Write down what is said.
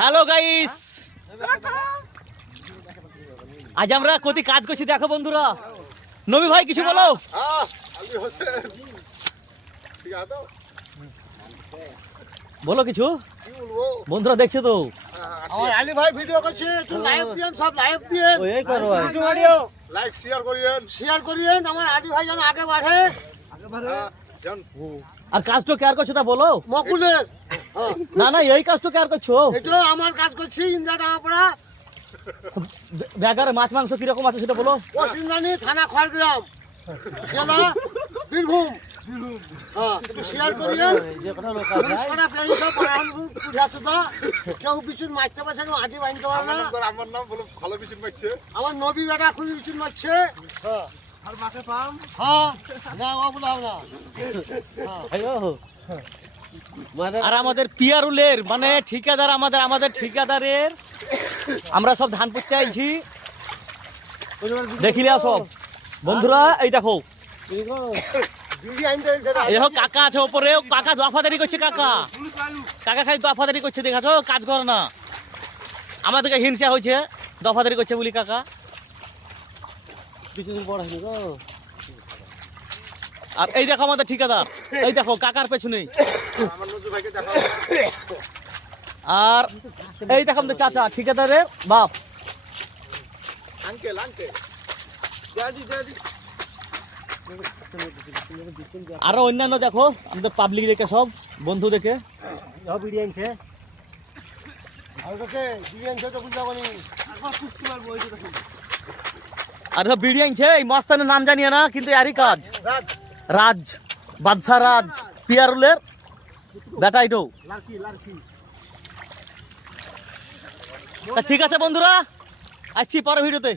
Hello guys, আজ আমরা কতি কাজ করছি দেখো বন্ধুরা। নবী ভাই কিছু বলো। বলো কিছু, বন্ধুরা দেখছো তো আমার আলী ভাই ভিডিও করছে, একটু লাইভ দিয়েন, সব লাইভ দিয়েন, এই করো ভাই, লাইক শেয়ার করিয়েন, আমার আলী ভাই যেন আগে বাড়ে। আর কাজটা কেয়ার করছো তা বলো। মকুলের না না, এই কাজটা কেয়ার করছো। এটা আমার কাজ করছি, ইন্দ্রাটা আমরা ব্যাগারে মাছ মাংস কিরকম আছে সেটা বলো। পশ্চিমদানি থানা খড়গ্রাম, জেলা বীরভূম। একটু শেয়ার করিয়েন। সারা পেয়ে সব বুঝাচ্ছে তো, কেউ বিচুন মারতে পারছে না, আটি বাঁধতে পারে না। আমার নাম বলো, ভালো বিচুন মারছে। আমার নবী বেটা খুবই বিচুন মারছে। আর মাকে পাম, হ্যাঁ না বাবু না। আর আমাদের পিয়ারুলের মানে ঠিকাদার, আমাদের ঠিকাদারের আমরা সব ধান পুঁততে আইছি, দেখিলে সব বন্ধুরা। এই দেখো এই দেখো কাকা আছে ওপরে, কাকা দফাদারি করছে। কাকা খালি দফাদারি করছে, দেখাছো কাজ করে না। আমাদেরকে হিংসা হয়েছে, দফাদারি করছে বলি কাকা। আর এই দেখো আমাদের ঠিকাদার, এই দেখো কাকার পেছনে। আর এই দেখো আমাদের চাচা, ঠিকাদারের বাপ। আরো অন্যান্য দেখো আমাদের পাবলিক দেখে, সব বন্ধু দেখে ভিডিও আনছে। আর ভিডিও আনছে, এই মস্তানের নাম জানিয়ে না, কিন্তু আরই কাজ রাজ, বাদশা রাজ, পিয়ারুলের বেটা। এটাও ঠিক আছে বন্ধুরা, আসছি পরের ভিডিওতে।